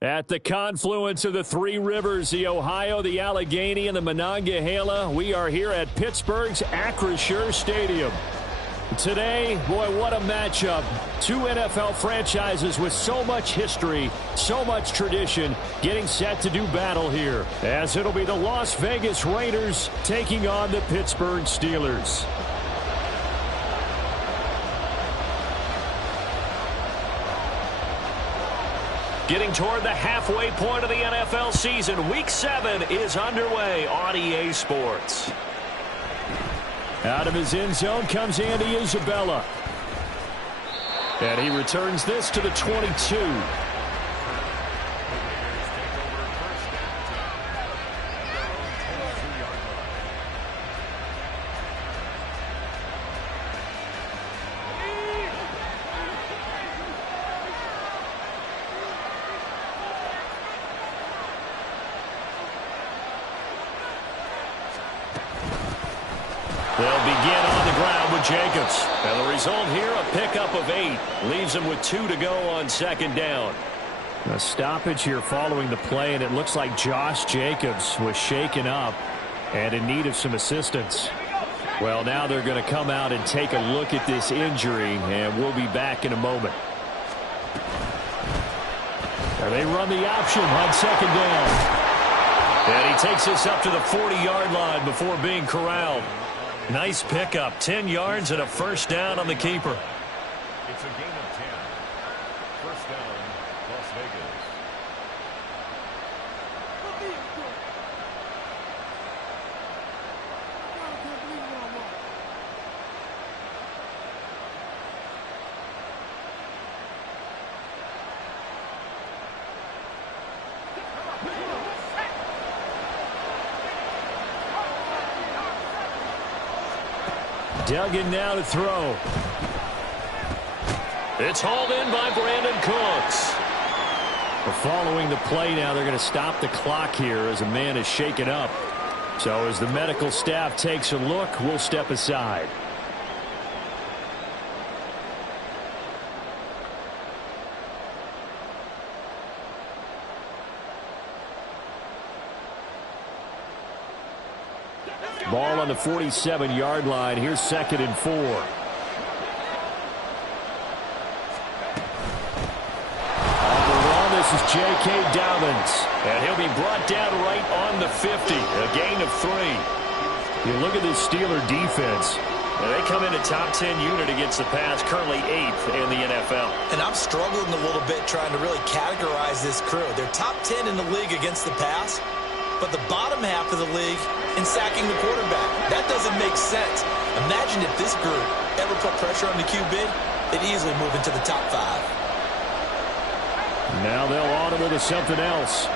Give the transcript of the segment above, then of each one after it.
At the confluence of the three rivers, the Ohio, the Allegheny, and the Monongahela, we are here at Pittsburgh's Acrisure Stadium. Today, boy, what a matchup. Two NFL franchises with so much history, so much tradition, getting set to do battle here, as it'll be the Las Vegas Raiders taking on the Pittsburgh Steelers. Getting toward the halfway point of the NFL season, Week 7 is underway on EA Sports. Out of his end zone comes Andy Isabella. And he returns this to the 22. They'll begin on the ground with Jacobs. And the result here, a pickup of 8. Leaves them with 2 to go on second down. A stoppage here following the play, and it looks like Josh Jacobs was shaken up and in need of some assistance. Well, now they're going to come out and take a look at this injury, and we'll be back in a moment. And they run the option on second down. And he takes this up to the 40-yard line before being corralled. Nice pickup, 10 yards and a first down on the keeper. It's a gain of 10. First down, Las Vegas. Duggan now to throw. It's hauled in by Brandon Cooks. Well, following the play now, they're going to stop the clock here as a man is shaken up. So as the medical staff takes a look, we'll step aside. Ball on the 47-yard line. Here's 2nd and 4. This is J.K. Dobbins. And he'll be brought down right on the 50. A gain of 3. You look at this Steeler defense. And they come in a top 10 unit against the pass, currently 8th in the NFL. And I'm struggling a little bit trying to really categorize this crew. They're top 10 in the league against the pass, but the bottom half of the league in sacking the quarterback. That doesn't make sense. Imagine if this group ever put pressure on the QB, they'd easily move into the top 5. Now they'll audible to something else.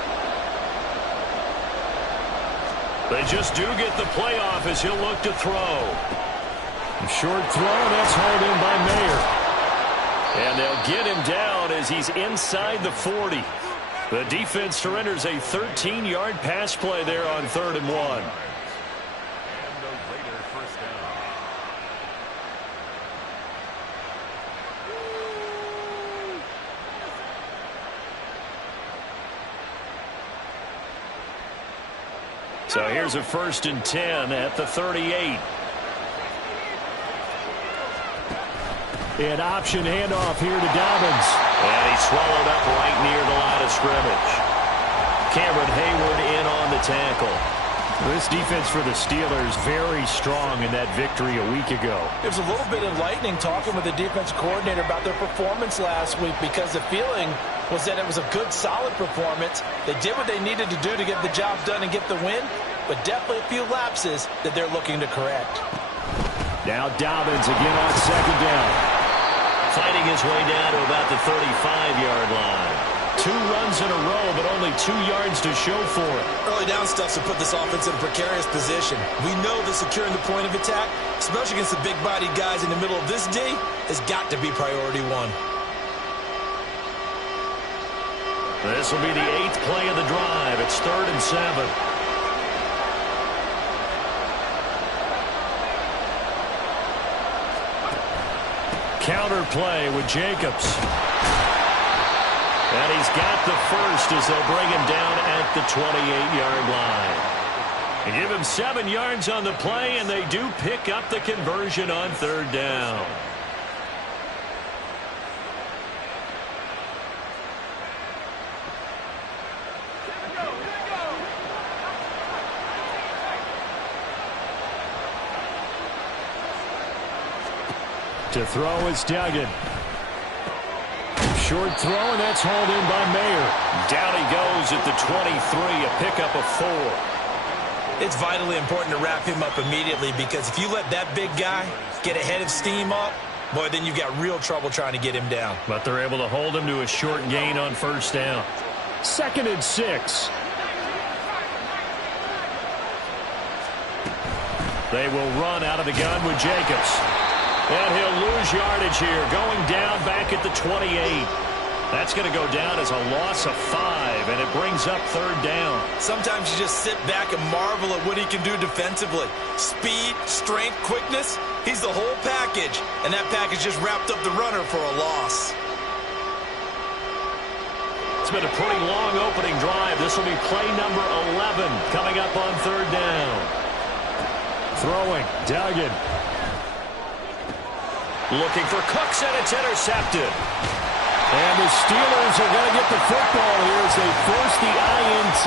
They just do get the playoff as he'll look to throw. A short throw, that's hauled in by Mayer. And they'll get him down as he's inside the 40. The defense surrenders a 13-yard pass play there on 3rd and 1. So here's a 1st and 10 at the 38. An option handoff here to Dobbins. And he's swallowed up right near the line of scrimmage. Cameron Hayward in on the tackle. This defense for the Steelers very strong in that victory a week ago. It was a little bit enlightening talking with the defense coordinator about their performance last week, because the feeling was that it was a good, solid performance. They did what they needed to do to get the job done and get the win, but definitely a few lapses that they're looking to correct. Now Dobbins again on second down. Fighting his way down to about the 35-yard line. 2 runs in a row, but only 2 yards to show for it. Early down stuff to put this offense in a precarious position. We know that securing the point of attack, especially against the big-bodied guys in the middle of this D, has got to be priority 1. This will be the 8th play of the drive. It's 3rd and 7. Counter play with Jacobs. And he's got the first as they'll bring him down at the 28-yard line. They give him 7 yards on the play, and they do pick up the conversion on third down. To throw is Duggan. Short throw, and that's hauled in by Mayer. Down he goes at the 23, a pickup of 4. It's vitally important to wrap him up immediately, because if you let that big guy get ahead of steam up, boy, then you've got real trouble trying to get him down. But they're able to hold him to a short gain on first down. 2nd and 6. They will run out of the gun with Jacobs. And he'll lose yardage here, going down back at the 28. That's going to go down as a loss of 5, and it brings up third down. Sometimes you just sit back and marvel at what he can do defensively. Speed, strength, quickness, he's the whole package. And that package just wrapped up the runner for a loss. It's been a pretty long opening drive. This will be play number 11 coming up on third down. Throwing, Duggan. Looking for Cooks, and it's intercepted. And the Steelers are going to get the football here as they force the INT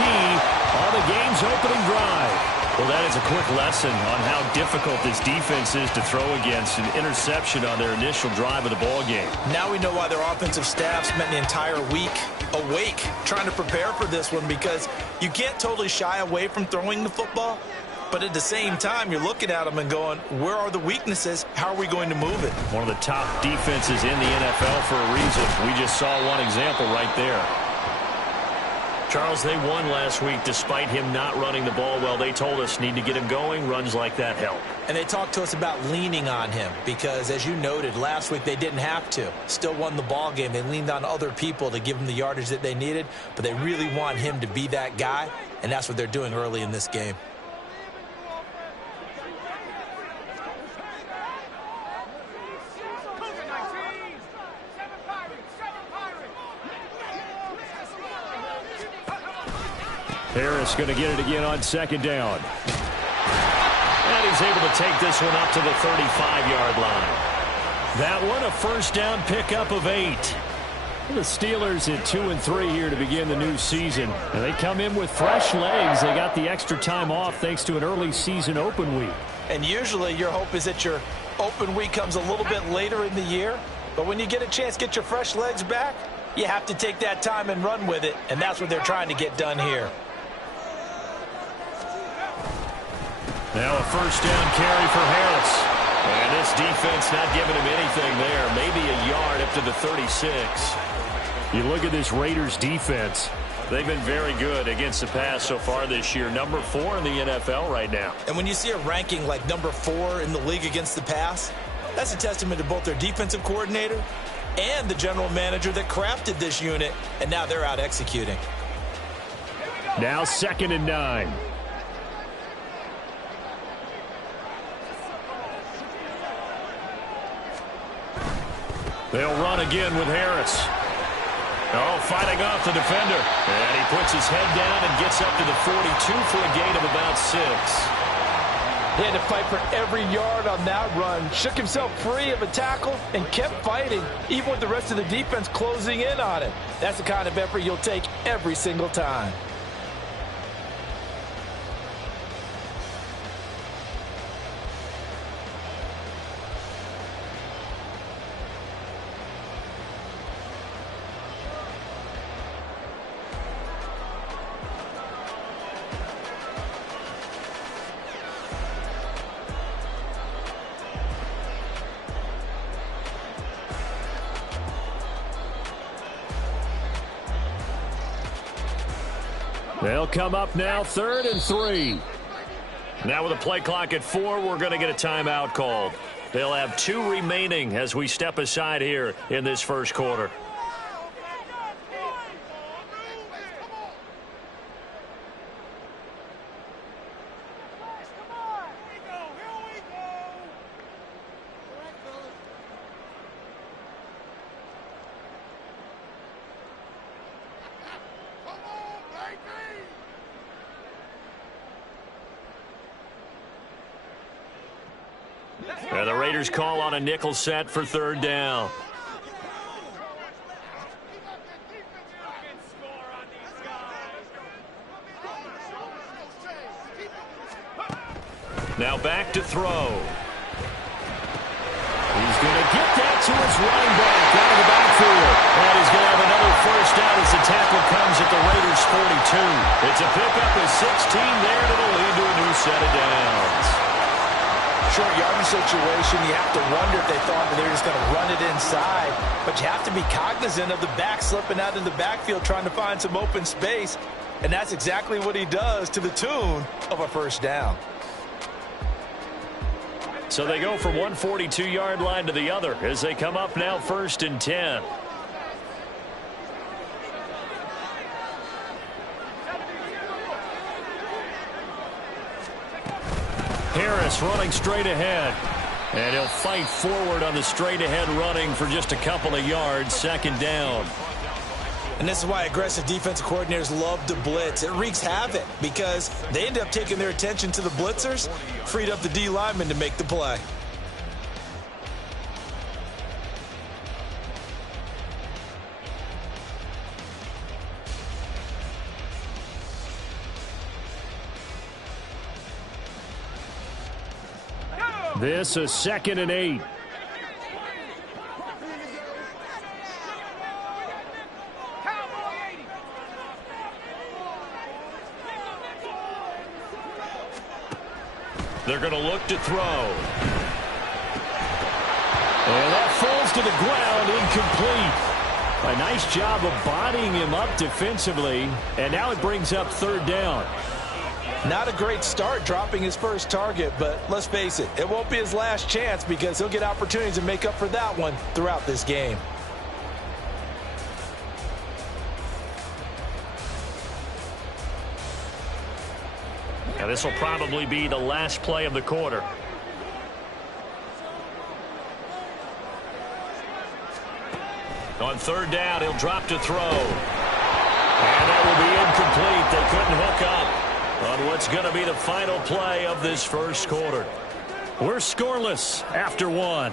on the game's opening drive. Well, that is a quick lesson on how difficult this defense is to throw against. An interception on their initial drive of the ball game. Now we know why their offensive staff spent the entire week awake trying to prepare for this one, because you can't totally shy away from throwing the football. But at the same time, you're looking at them and going, where are the weaknesses? How are we going to move it? One of the top defenses in the NFL for a reason. We just saw one example right there. Charles, they won last week despite him not running the ball well. They told us need to get him going. Runs like that help. And they talked to us about leaning on him because, as you noted, last week they didn't have to. Still won the ball game. They leaned on other people to give them the yardage that they needed, but they really want him to be that guy, and that's what they're doing early in this game. Harris going to get it again on second down. And he's able to take this one up to the 35-yard line. That one a first down pickup of 8. The Steelers at 2-3 here to begin the new season. And they come in with fresh legs. They got the extra time off thanks to an early season open week. And usually your hope is that your open week comes a little bit later in the year. But when you get a chance to get your fresh legs back, you have to take that time and run with it. And that's what they're trying to get done here. Now a first down carry for Harris. And this defense not giving him anything there. Maybe a yard up to the 36. You look at this Raiders defense. They've been very good against the pass so far this year. Number 4 in the NFL right now. And when you see a ranking like number 4 in the league against the pass, that's a testament to both their defensive coordinator and the general manager that crafted this unit. And now they're out executing. Now 2nd and 9. They'll run again with Harris. Oh, fighting off the defender. And he puts his head down and gets up to the 42 for a gain of about 6. He had to fight for every yard on that run. Shook himself free of a tackle and kept fighting, even with the rest of the defense closing in on him. That's the kind of effort you'll take every single time. They'll come up now 3rd and 3. Now with a play clock at 4, we're going to get a timeout called. They'll have 2 remaining as we step aside here in this first quarter. And the Raiders call on a nickel set for third down. Now back to throw. He's going to get that to his running back out of the backfield. And he's going to have another first down as the tackle comes at the Raiders' 42. It's a pickup of 16 there that'll lead to a new set of downs. Short yardage situation, you have to wonder if they thought that they were just going to run it inside. But you have to be cognizant of the back slipping out in the backfield trying to find some open space. And that's exactly what he does to the tune of a first down. So they go from one 42-yard line to the other as they come up now 1st and 10. Harris running straight ahead. And he'll fight forward on the straight-ahead running for just a couple of yards. 2nd down. And this is why aggressive defensive coordinators love to blitz. It wreaks havoc because they end up taking their attention to the blitzers, freed up the D lineman to make the play. This is 2nd and 8. They're going to look to throw. And that falls to the ground, incomplete. A nice job of bodying him up defensively. And now it brings up 3rd down. Not a great start dropping his first target, but let's face it, it won't be his last chance because he'll get opportunities to make up for that one throughout this game. Now this will probably be the last play of the quarter. On 3rd down, he'll drop to throw. And that will be incomplete. They couldn't hook up on what's going to be the final play of this first quarter. We're scoreless after 1.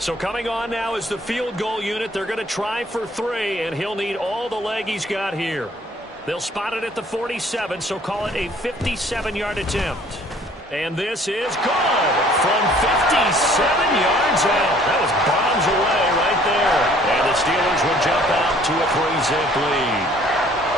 So coming on now is the field goal unit. They're going to try for 3, and he'll need all the leg he's got here. They'll spot it at the 47, so call it a 57-yard attempt. And this is good from 57 yards out. That was bombs away right there. And the Steelers will jump out to a 3-zip lead.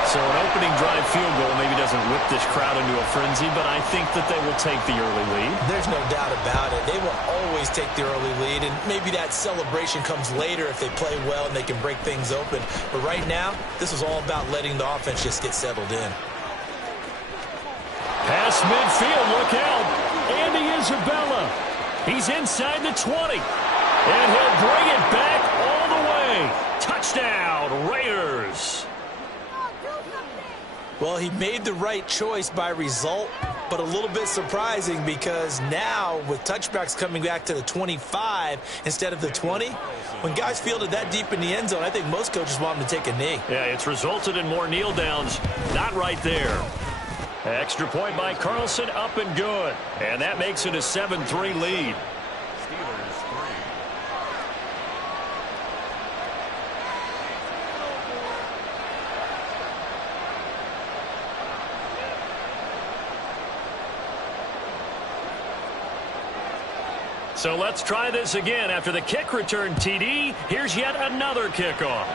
So an opening drive field goal maybe doesn't whip this crowd into a frenzy, but I think that they will take the early lead. There's no doubt about it. They will always take the early lead, and maybe that celebration comes later if they play well and they can break things open. But right now, this is all about letting the offense just get settled in. Pass midfield, look out. Andy Isabella. He's inside the 20. And he'll bring it back all the way. Touchdown, Raiders. Well, he made the right choice by result, but a little bit surprising because now with touchbacks coming back to the 25 instead of the 20, when guys field it that deep in the end zone, I think most coaches want them to take a knee. Yeah, it's resulted in more kneel downs. Not right there. Extra point by Carlson, up and good. And that makes it a 7-3 lead. So let's try this again. After the kick return TD, here's yet another kickoff.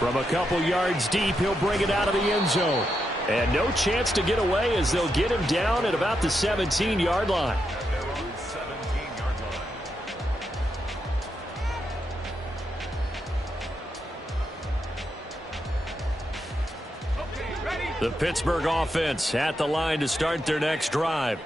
From a couple yards deep, he'll bring it out of the end zone. And no chance to get away as they'll get him down at about the 17-yard line. The Pittsburgh offense at the line to start their next drive.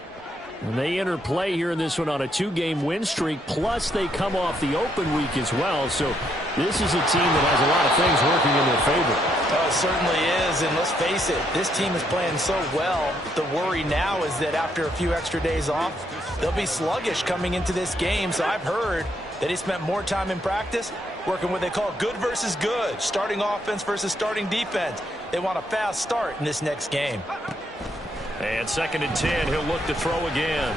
And they enter play here in this one on a 2-game win streak, plus they come off the open week as well. So this is a team that has a lot of things working in their favor. Oh, it certainly is, and let's face it, this team is playing so well. The worry now is that after a few extra days off, they'll be sluggish coming into this game. So I've heard that he spent more time in practice working what they call good versus good, starting offense versus starting defense. They want a fast start in this next game. And 2nd and 10, he'll look to throw again.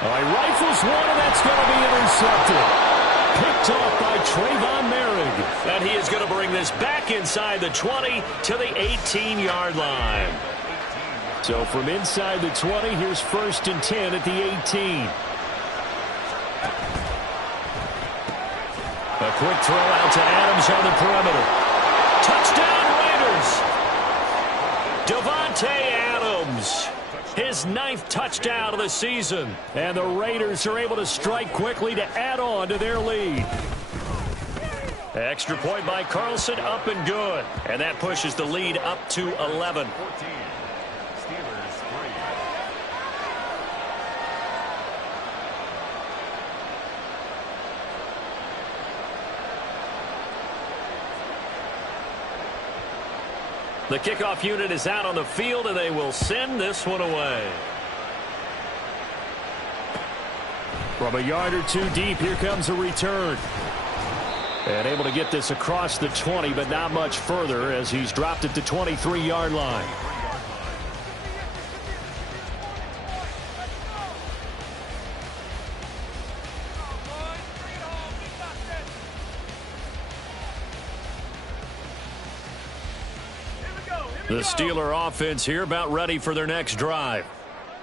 All right, rifles one, and that's going to be intercepted. Picked off by Trayvon Merrick. And he is going to bring this back inside the 20 to the 18-yard line. So from inside the 20, here's 1st and 10 at the 18. A quick throw out to Adams on the perimeter. Touchdown Raiders! Devontae Adams, his 9th touchdown of the season. And the Raiders are able to strike quickly to add on to their lead. Extra point by Carlson, up and good. And that pushes the lead up to 11. The kickoff unit is out on the field, and they will send this one away. From a yard or two deep, here comes a return. And able to get this across the 20, but not much further as he's dropped it to 23-yard line. The Steeler offense here about ready for their next drive.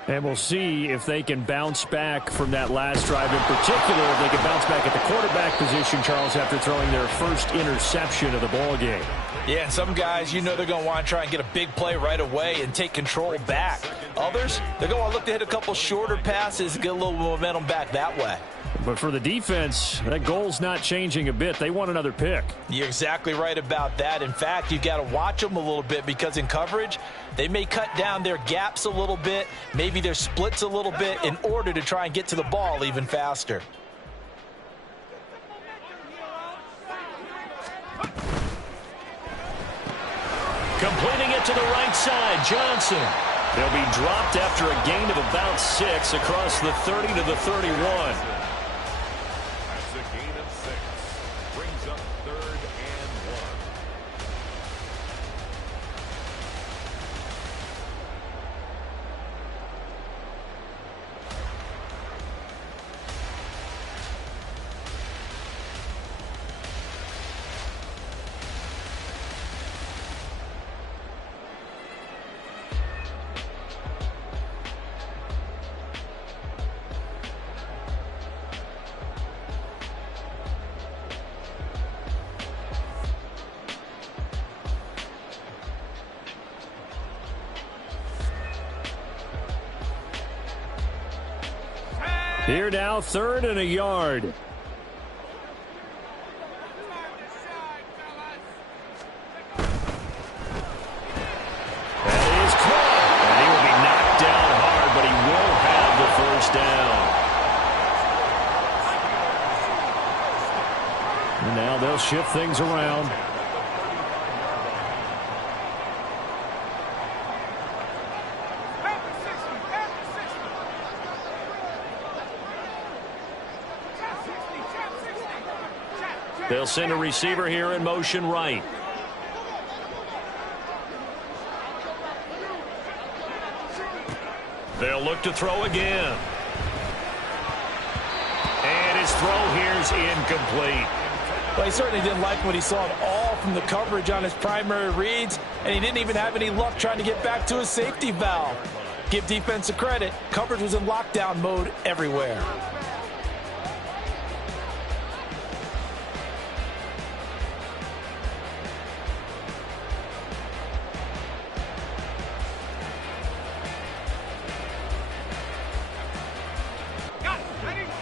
And we'll see if they can bounce back from that last drive, in particular if they can bounce back at the quarterback position, Charles, after throwing their first interception of the ball game. Yeah, some guys, you know they're going to want to try and get a big play right away and take control back. Others, they're going to want to look to hit a couple shorter passes, get a little momentum back that way. But for the defense, that goal's not changing a bit. They want another pick. You're exactly right about that. In fact, you've got to watch them a little bit because in coverage, they may cut down their gaps a little bit, maybe their splits a little bit in order to try and get to the ball even faster. Completing it to the right side, Johnson. They'll be dropped after a gain of about 6 across the 30 to the 31. That's a gain of 6. Brings up 3rd and 1. Here now, 3rd and a yard. That is caught. And he will be knocked down hard, but he will have the first down. And now they'll shift things around. They'll send a receiver here in motion right. They'll look to throw again. And his throw here's incomplete. Well, he certainly didn't like what he saw at all from the coverage on his primary reads, and he didn't even have any luck trying to get back to his safety valve. Give defense a credit. Coverage was in lockdown mode everywhere.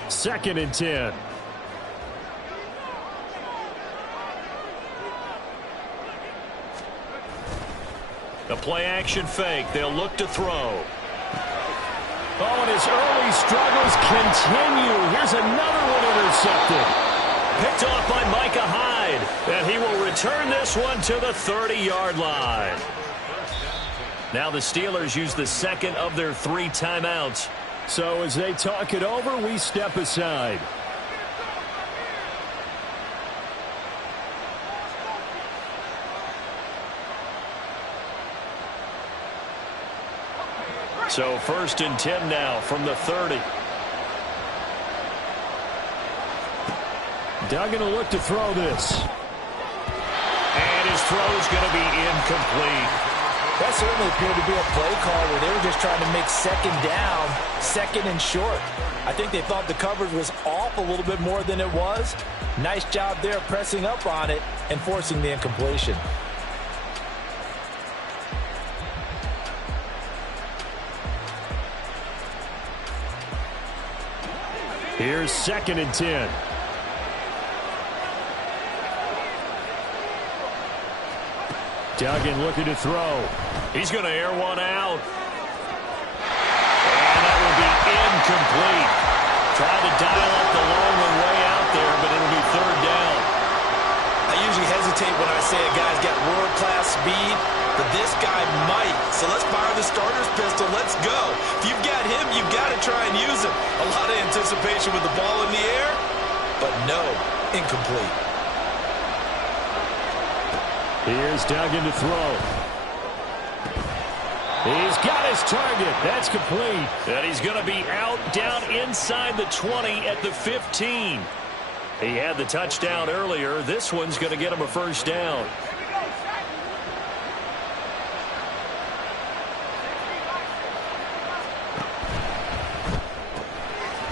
Second and 10. The play action fake. They'll look to throw. Oh, and his early struggles continue. Here's another one intercepted. Picked off by Micah Hyde. And he will return this one to the 30-yard line. Now the Steelers use the second of their 3 timeouts. So as they talk it over, we step aside. So 1st and 10 now from the 30. Duggan will look to throw this. And his throw is going to be incomplete. That certainly appeared to be a play call where they were just trying to make second down, second and short. I think they thought the coverage was off a little bit more than it was. Nice job there pressing up on it and forcing the incompletion. Here's 2nd and 10. Duggan looking to throw. He's going to air one out. And that will be incomplete. Tried to dial up the long one way out there, but it'll be 3rd down. I usually hesitate when I say a guy's got world-class speed, but this guy might. So let's fire the starter's pistol. Let's go. If you've got him, you've got to try and use him. A lot of anticipation with the ball in the air, but no, incomplete. Here's Duggan to throw. He's got his target. That's complete. And he's going to be out down inside the 20 at the 15. He had the touchdown earlier. This one's going to get him a 1st down.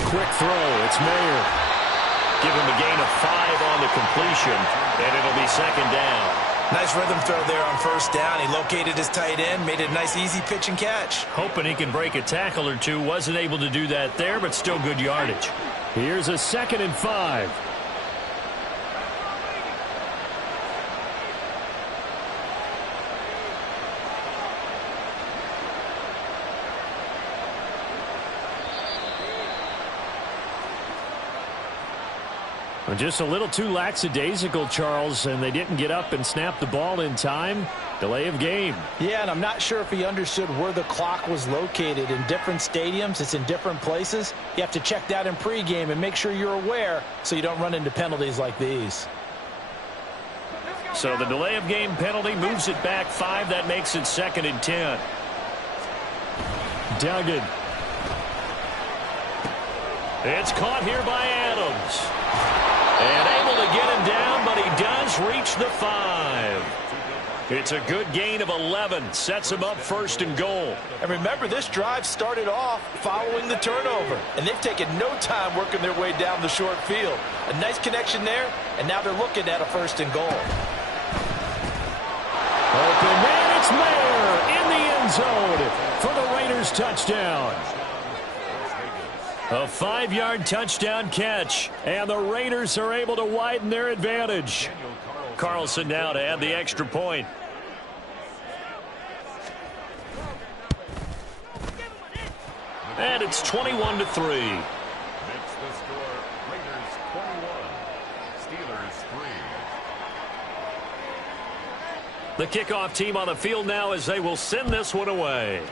Quick throw. It's Mayer. Give him a gain of 5 on the completion, and it'll be 2nd down. Nice rhythm throw there on 1st down. He located his tight end, made it a nice easy pitch and catch. Hoping he can break a tackle or two. Wasn't able to do that there, but still good yardage. Here's a 2nd and 5. Just a little too lackadaisical, Charles, and they didn't get up and snap the ball in time. Delay of game. Yeah, and I'm not sure if he understood where the clock was located. In different stadiums, it's in different places. You have to check that in pregame and make sure you're aware so you don't run into penalties like these. So the delay of game penalty moves it back 5. That makes it 2nd and 10. Duggan. It's caught here by Adams. And able to get him down, but he does reach the 5. It's a good gain of 11. Sets him up 1st and goal. And remember, this drive started off following the turnover. And they've taken no time working their way down the short field. A nice connection there, and now they're looking at a 1st and goal. Open man, it's Mayer in the end zone for the Raiders touchdown. A 5-yard touchdown catch, and the Raiders are able to widen their advantage. Carlson now to add the extra point. And it's 21-3. Makes the score Raiders 21, Steelers 3. The kickoff team on the field now as they will send this one away.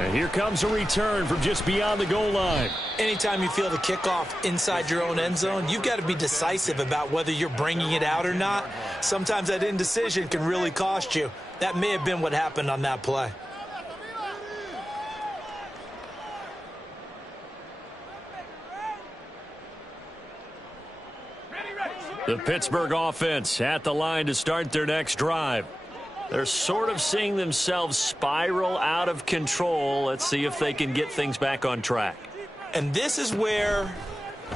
And here comes a return from just beyond the goal line. Anytime you feel the kickoff inside your own end zone, you've got to be decisive about whether you're bringing it out or not. Sometimes that indecision can really cost you. That may have been what happened on that play. The Pittsburgh offense at the line to start their next drive. They're sort of seeing themselves spiral out of control. Let's see if they can get things back on track. And this is where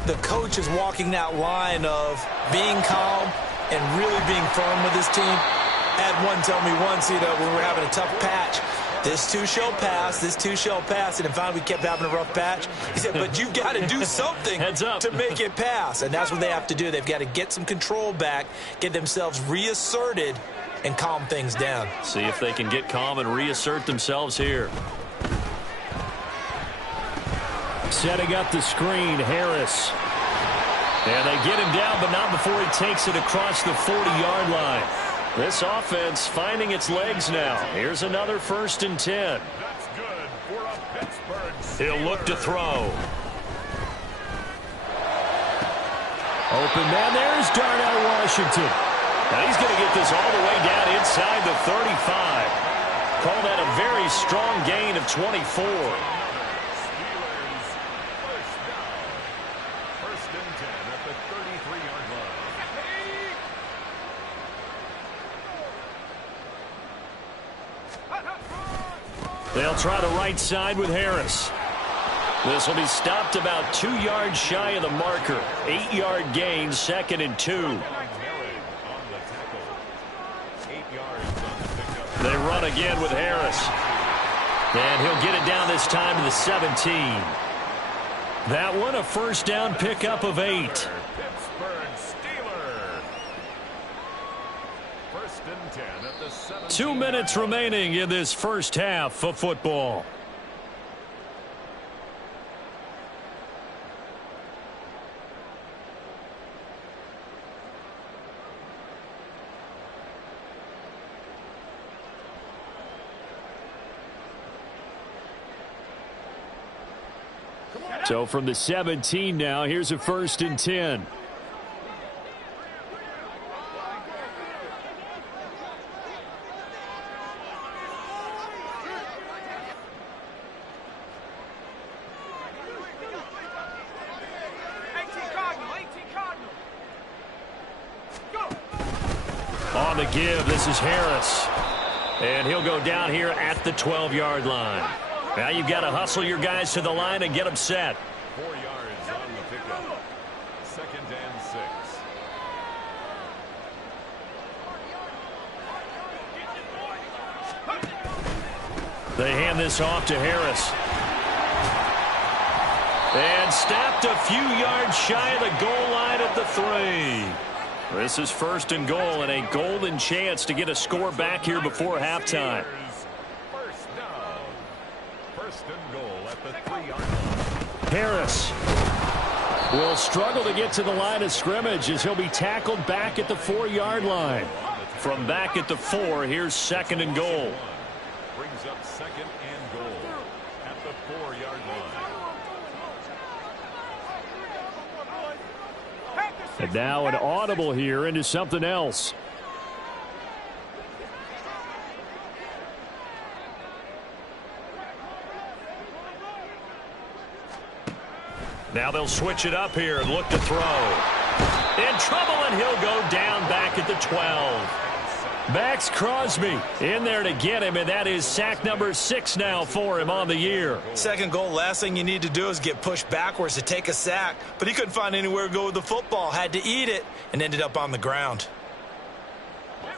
the coach is walking that line of being calm and really being firm with his team. Had one tell me once, when we were having a tough patch, this too shall pass, this too shall pass. And then finally we kept having a rough patch. He said, but you've got to do something Heads up. to make it pass. And that's what they have to do. They've got to get some control back, get themselves reasserted, and calm things down. See if they can get calm and reassert themselves here. Setting up the screen, Harris. And they get him down, but not before he takes it across the 40-yard line. This offense finding its legs now. Here's another 1st and 10. That's good for a Pittsburgh Steelers. He'll look to throw. Open man, there's Darnell Washington. Now he's going to get this all the way down inside the 35. Call that a very strong gain of 24. They'll try the right side with Harris. This will be stopped about 2 yards shy of the marker. 8-yard gain, 2nd and 2. They run again with Harris. And he'll get it down this time to the 17. That one a 1st down pickup of 8. Pittsburgh Steelers. 1st and 10 at the 17. 2 minutes remaining in this first half of football. So from the 17 now, here's a 1st and 10. On the give, this is Harris. And he'll go down here at the 12-yard line. Now you've got to hustle your guys to the line and get them set. 4 yards on the pickup. 2nd and 6. They hand this off to Harris. And snapped a few yards shy of the goal line at the 3. This is 1st and goal and a golden chance to get a score back here before halftime. First down. 1st and goal at the 3-yard line. Harris will struggle to get to the line of scrimmage as he'll be tackled back at the 4-yard line. From back at the 4, here's 2nd and goal. Brings up 2nd and goal at the 4-yard line. And now an audible here into something else. Now they'll switch it up here and look to throw. In trouble, and he'll go down back at the 12. Max Crosby in there to get him, and that is sack number 6 now for him on the year. 2nd goal, last thing you need to do is get pushed backwards to take a sack. But he couldn't find anywhere to go with the football. Had to eat it and ended up on the ground.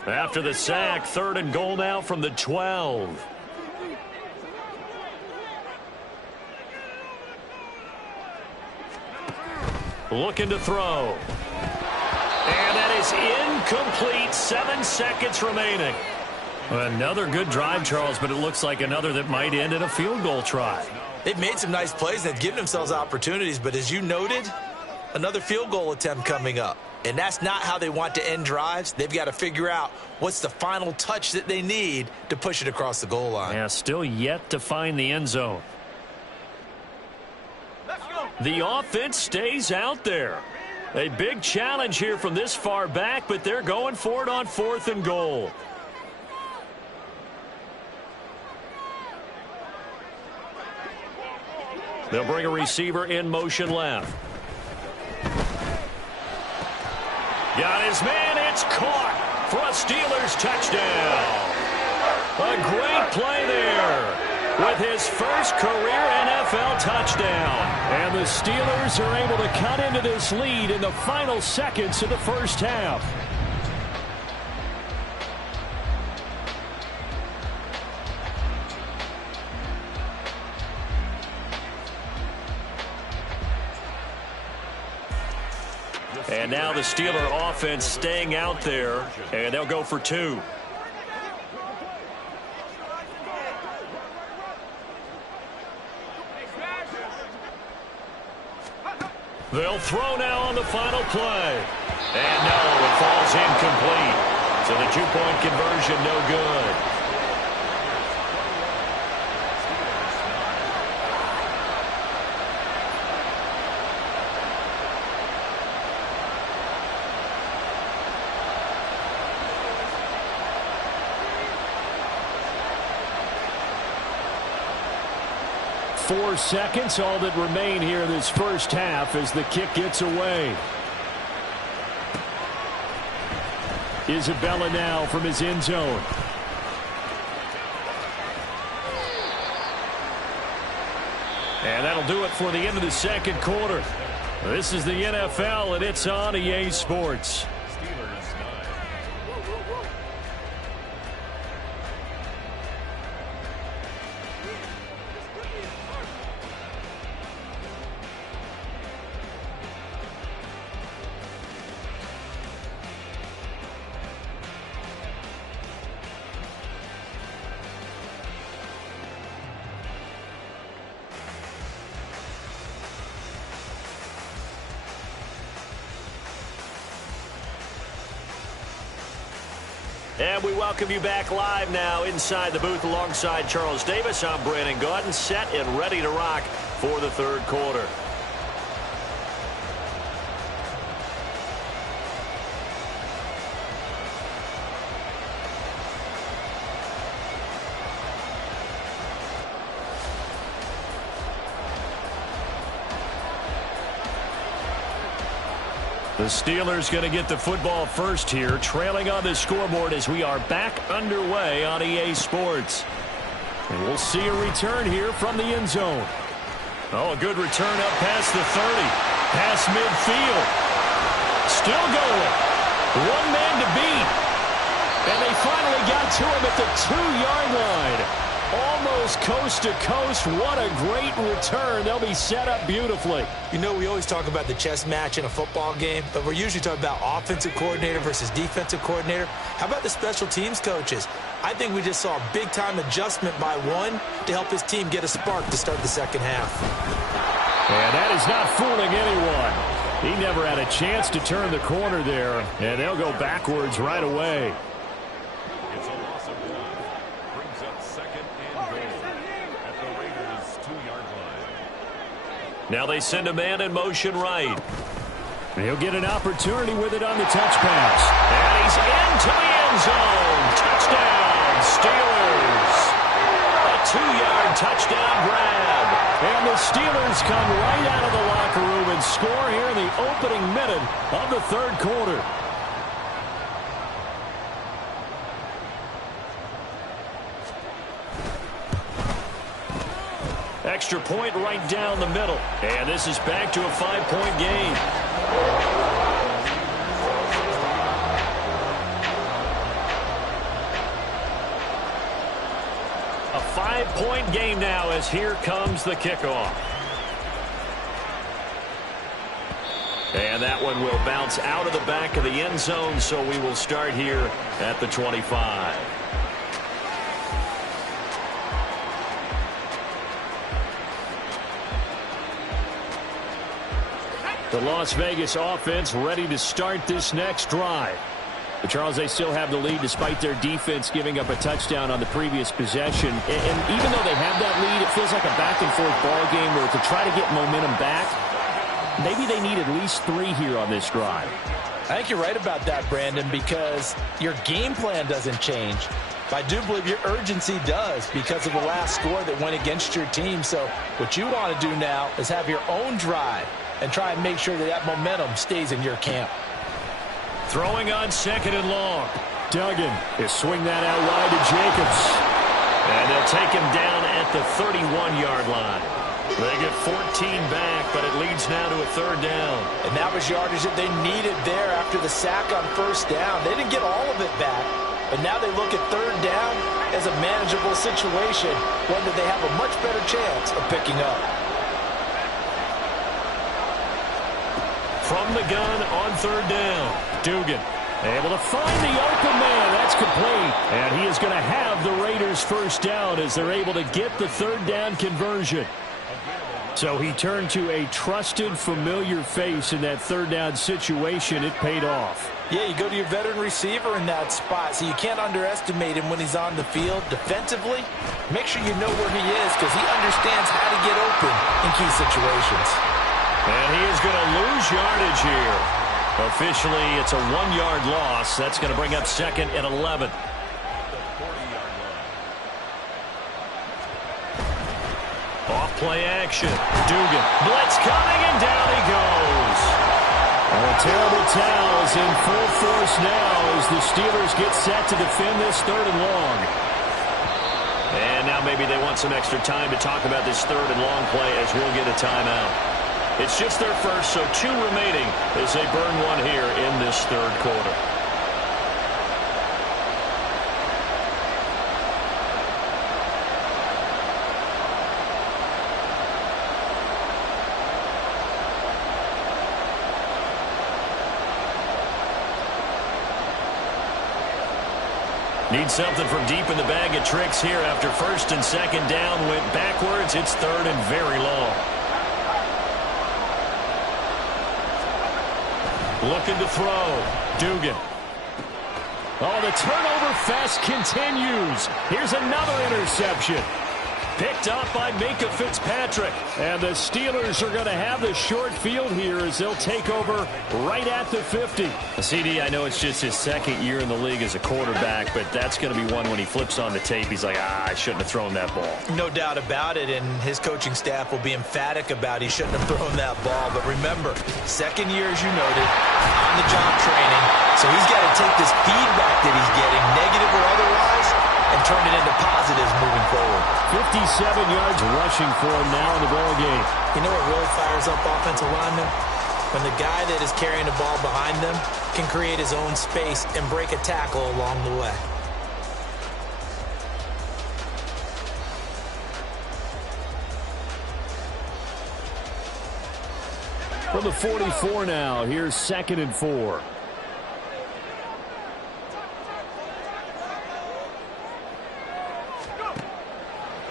After the sack, 3rd and goal now from the 12. Looking to throw. And that is incomplete. 7 seconds remaining. Another good drive, Charles, but it looks like another that might end in a field goal try. They've made some nice plays. They've given themselves opportunities, but as you noted, another field goal attempt coming up. And that's not how they want to end drives. They've got to figure out what's the final touch that they need to push it across the goal line. Yeah, still yet to find the end zone. The offense stays out there. A big challenge here from this far back, but they're going for it on 4th and goal. They'll bring a receiver in motion left. Got his man. It's caught for a Steelers touchdown. A great play there with his first career NFL touchdown. And the Steelers are able to cut into this lead in the final seconds of the first half. And now the Steeler offense staying out there, and they'll go for 2. They'll throw now on the final play. And no, it falls incomplete. So the two-point conversion no good. Four seconds, all that remain here this first half as the kick gets away. Isabella now from his end zone. And that'll do it for the end of the second quarter. This is the NFL, and it's on EA Sports. And we welcome you back live now inside the booth alongside Charles Davis. I'm Brandon Gaudin, set and ready to rock for the third quarter. The Steelers going to get the football first here, trailing on the scoreboard as we are back underway on EA Sports. And we'll see a return here from the end zone. Oh, a good return up past the 30. Past midfield. Still going. One man to beat. And they finally got to him at the 2-yard line. Almost coast to coast. What a great return. They'll be set up beautifully. You know, we always talk about the chess match in a football game, but we're usually talking about offensive coordinator versus defensive coordinator. How about the special teams coaches? I think we just saw a big-time adjustment by one to help his team get a spark to start the second half. And that is not fooling anyone. He never had a chance to turn the corner there, and they'll go backwards right away. It's a loss of 1. Brings up second and goal at the Raiders' 2-yard line. Now they send a man in motion right. He'll get an opportunity with it on the touch pass. And he's into the end zone. Touchdown, Steelers. A 2-yard touchdown grab. And the Steelers come right out of the locker room and score here in the opening minute of the third quarter. Extra point right down the middle. And this is back to a 5-point game. A 5-point game now as here comes the kickoff. And that one will bounce out of the back of the end zone, so we will start here at the 25. The Las Vegas offense ready to start this next drive. But Charles, they still have the lead despite their defense giving up a touchdown on the previous possession. And even though they have that lead, it feels like a back-and-forth ball game where to try to get momentum back, maybe they need at least 3 here on this drive. I think you're right about that, Brandon, because your game plan doesn't change. But I do believe your urgency does because of the last score that went against your team. So what you want to do now is have your own drive and try and make sure that that momentum stays in your camp. Throwing on second and long. Duggan is swing that out wide to Jacobs. And they'll take him down at the 31-yard line. They get 14 back, but it leads now to a third down. And that was yardage that they needed there after the sack on first down. They didn't get all of it back, but now they look at third down as a manageable situation, one that they have a much better chance of picking up. From the gun on third down, Dugan able to find the open man. That's complete. And he is going to have the Raiders first down as they're able to get the third down conversion. So he turned to a trusted, familiar face in that third down situation. It paid off. Yeah, you go to your veteran receiver in that spot, so you can't underestimate him when he's on the field defensively. Make sure you know where he is because he understands how to get open in key situations. And he is going to lose yardage here. Officially, it's a 1-yard loss. That's going to bring up 2nd and 11. Off-play action. Dugan. Blitz coming, and down he goes. A terrible towels in full force now as the Steelers get set to defend this 3rd and long. And now maybe they want some extra time to talk about this 3rd and long play as we'll get a timeout. It's just their first, so 2 remaining as they burn one here in this 3rd quarter. Need something from deep in the bag of tricks here after 1st and 2nd down. Went backwards. It's 3rd and very long. Looking to throw. Dugan. Oh, the turnover fest continues. Here's another interception. Picked up by Minka Fitzpatrick. And the Steelers are going to have the short field here as they'll take over right at the 50. CD, I know it's just his 2nd year in the league as a quarterback, but that's going to be one when he flips on the tape. He's like, I shouldn't have thrown that ball. No doubt about it, and his coaching staff will be emphatic about he shouldn't have thrown that ball. But remember, 2nd year, as you noted, on-the-job training. So he's got to take this feedback that he's getting, negative or otherwise, and turn it into positives moving forward. 57 yards rushing for him now in the ball game. You know what really fires up offensive linemen? When the guy that is carrying the ball behind them can create his own space and break a tackle along the way. From the 44 now, here's 2nd and 4.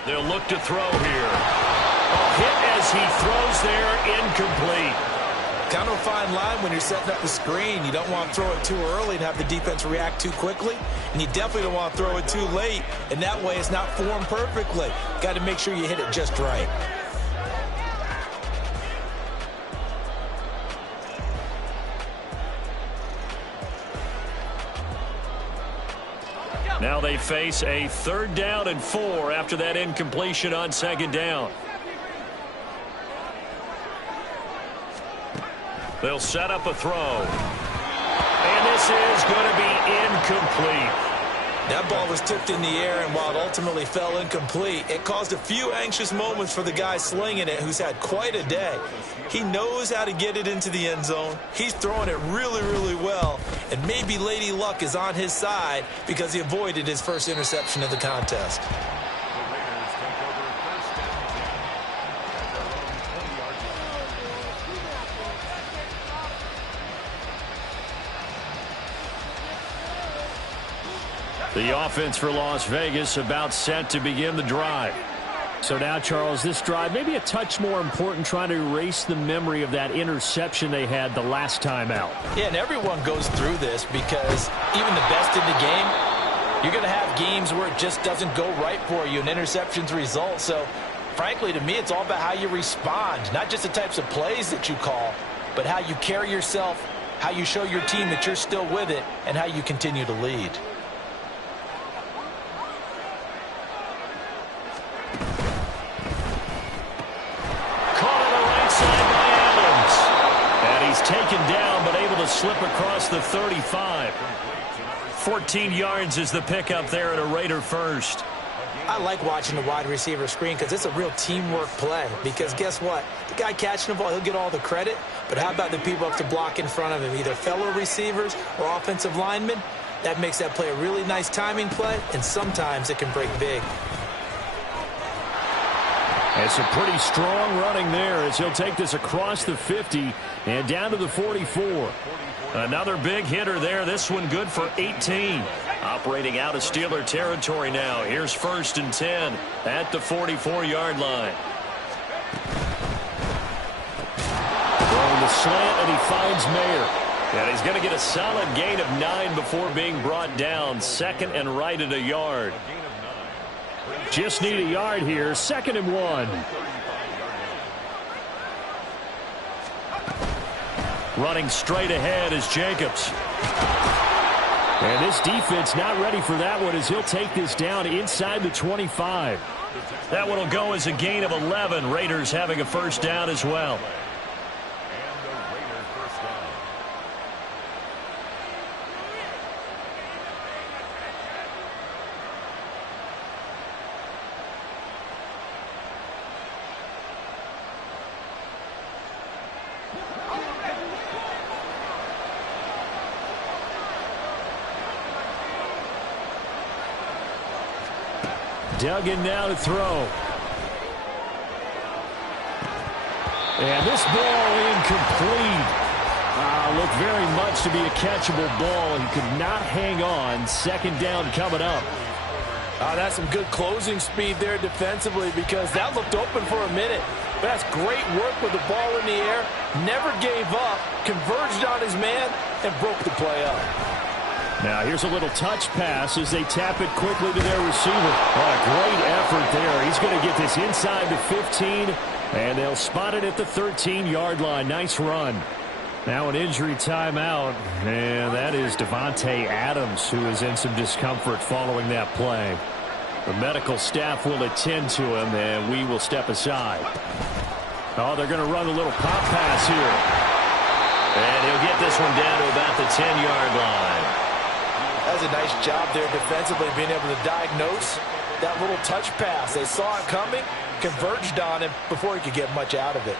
They'll look to throw here. A hit as he throws there, incomplete. Kind of a fine line when you're setting up the screen. You don't want to throw it too early and have the defense react too quickly. And you definitely don't want to throw it too late. And that way it's not formed perfectly. Got to make sure you hit it just right. Now they face a 3rd down and 4 after that incompletion on 2nd down. They'll set up a throw. And this is going to be incomplete. That ball was tipped in the air, and while it ultimately fell incomplete, it caused a few anxious moments for the guy slinging it, who's had quite a day. He knows how to get it into the end zone. He's throwing it really, really well, and maybe Lady Luck is on his side because he avoided his first interception of the contest. The offense for Las Vegas about set to begin the drive. So now, Charles, this drive may be a touch more important, trying to erase the memory of that interception they had the last time out. Yeah, and everyone goes through this because even the best in the game, you're going to have games where it just doesn't go right for you and interceptions result. So, frankly, to me, it's all about how you respond, not just the types of plays that you call, but how you carry yourself, how you show your team that you're still with it, and how you continue to lead. Taken down, but able to slip across the 35. 14 yards is the pickup there at a Raider first. I like watching the wide receiver screen because it's a real teamwork play. Because guess what? The guy catching the ball, he'll get all the credit. But how about the people up to block in front of him, either fellow receivers or offensive linemen? That makes that play a really nice timing play, and sometimes it can break big. It's a pretty strong running there as he'll take this across the 50 and down to the 44. Another big hitter there. This one good for 18. Operating out of Steeler territory now. Here's 1st and 10 at the 44-yard line. on the slant, and he finds Mayer. And he's going to get a solid gain of 9 before being brought down. Second and right at a yard. Just need a yard here. 2nd and 1. Running straight ahead is Jacobs. And this defense not ready for that one as he'll take this down inside the 25. That one will go as a gain of 11. Raiders having a first down as well. Duggan now to throw. And this ball incomplete. Looked very much to be a catchable ball. He could not hang on. 2nd down coming up. That's some good closing speed there defensively because that looked open for a minute. But that's great work with the ball in the air. Never gave up. Converged on his man and broke the play up. Now here's a little touch pass as they tap it quickly to their receiver. What a great effort there. He's going to get this inside the 15, and they'll spot it at the 13-yard line. Nice run. Now an injury timeout, and that is Devontae Adams, who is in some discomfort following that play. The medical staff will attend to him, and we will step aside. Oh, they're going to run a little pop pass here. And he'll get this one down to about the 10-yard line. That's a nice job there defensively, being able to diagnose that little touch pass. They saw it coming, converged on him before he could get much out of it.